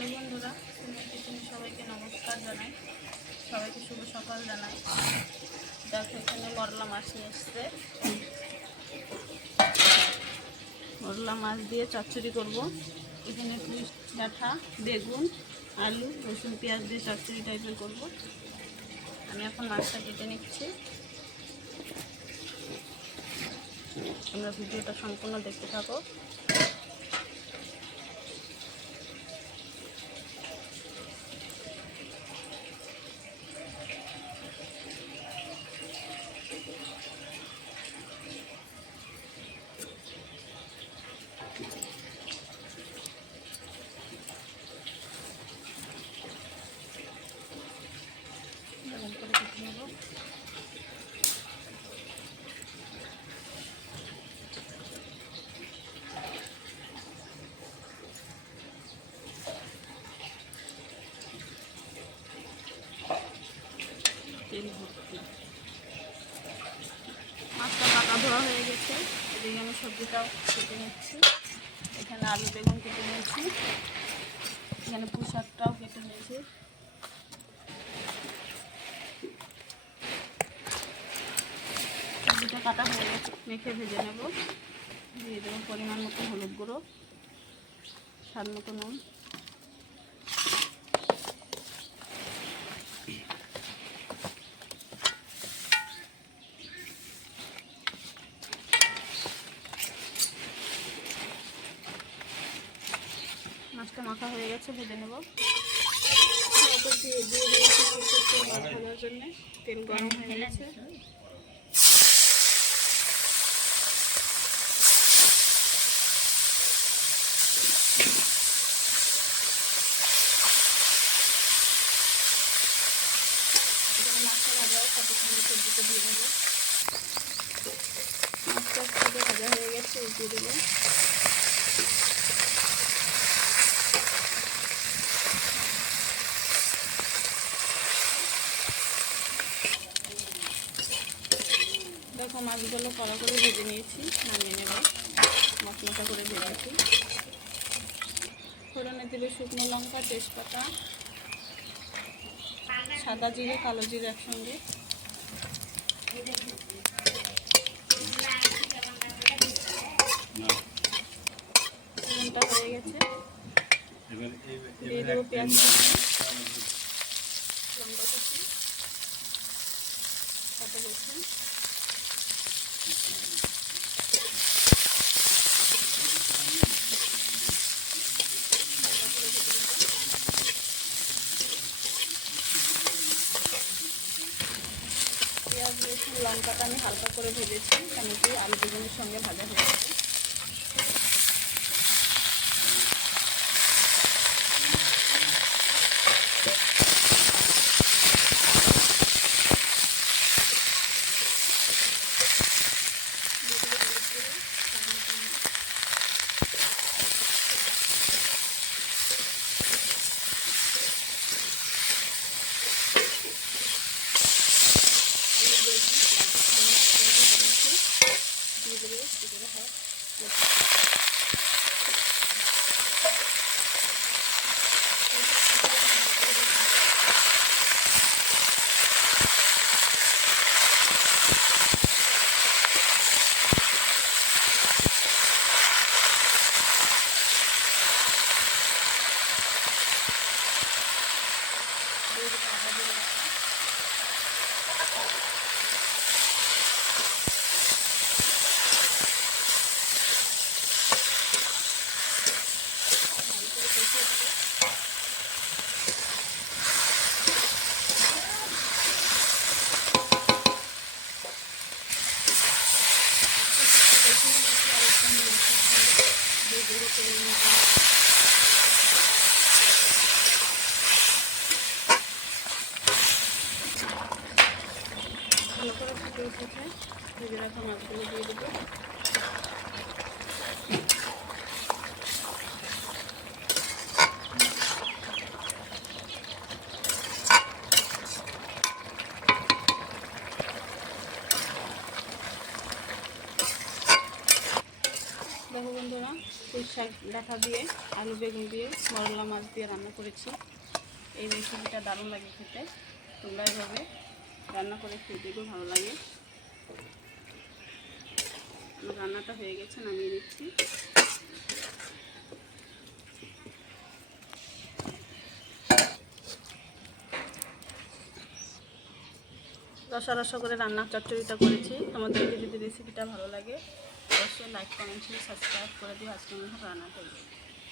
Hello বন্ধুরা, তুমি সবাইকে নমস্কার জানাই, সবাইকে শুভ সকাল জানাই। দেখো এখানে মরলা মাছ নিয়ে এসছে, মরলা মাছ দিয়ে চচ্চড়ি করব। এখানে পুঁই ডাঁটা, বেগুন, আলু, রসুন, পেঁয়াজ দিয়ে চচ্চড়ি টাইপের করব। আমি এখন মাছটা কেটে নিচ্ছি। তোমরা ভিডিওটা সম্পূর্ণ দেখতে থাকো। মাছটা পাকা ধোয়া হয়ে গেছে। এদিকে আমি সবজিটাও কেটে নিচ্ছি। এখানে আলু বেগুন কেটে নিয়েছি, এখানে পুঁই শাকটাও কেটে নিয়েছি। সবজিটা কাটা হয়ে গেছে, মেখে ভেজে নেব। দিয়ে দেবো পরিমাণ মতো হলুদ গুঁড়ো, স্বাদ মতো নুন, মাছটা মাখা হয়ে গেছে, ভেজে নেব। ভাজার জন্য তেল গরম হয়ে গেছে। মাছটা ভাজা সাথে সঙ্গে সবজিটা দিয়ে দেবো। মাছটা সাথে ভাজা হয়ে গেছে, উঠিয়ে দেবো। দেখো মাছগুলো কড়া করে ভেজে নিয়েছি, নামিয়ে নেব। মশলা করে ভেজেছি। ফোড়নে দেবে শুকনো লঙ্কা, তেজপাতা, সাদা জিরে, কালো জিরে একসঙ্গে। ফোড়নটা হয়ে গেছে, দিয়ে দেবো পেঁয়াজ, লঙ্কা কুচি, কাঁচা রসুন, পেঁয়াজ রসুন লঙ্কাটা আমি হালকা করে ভেজেছি, কেন কি আলু বেগুনের সঙ্গে ভাজা হয়ে গেছে। ভালো করে ফুটে উঠেছে, ভেজে রাখা মাছগুলো দিয়ে দেবো। দেখো বন্ধুরা, পুঁই শাক ডাঁটা দিয়ে আলু বেগুন দিয়ে মরলা মাছ দিয়ে রান্না করেছি। এই রেসিপিটা দারুণ লাগে খেতে, তোমরা এভাবে রান্না করে খেয়ে দেখো, ভালো লাগে। আমার রান্নাটা হয়ে গেছে, নামিয়ে নিচ্ছি। রসা রসা করে রান্নার চচ্চড়িটা করেছি। তোমাদেরকে যদি রেসিপিটা ভালো লাগে অবশ্যই লাইক কমেন্ট সাবস্ক্রাইব করে দিও। আজকে আমি রান্না করবো।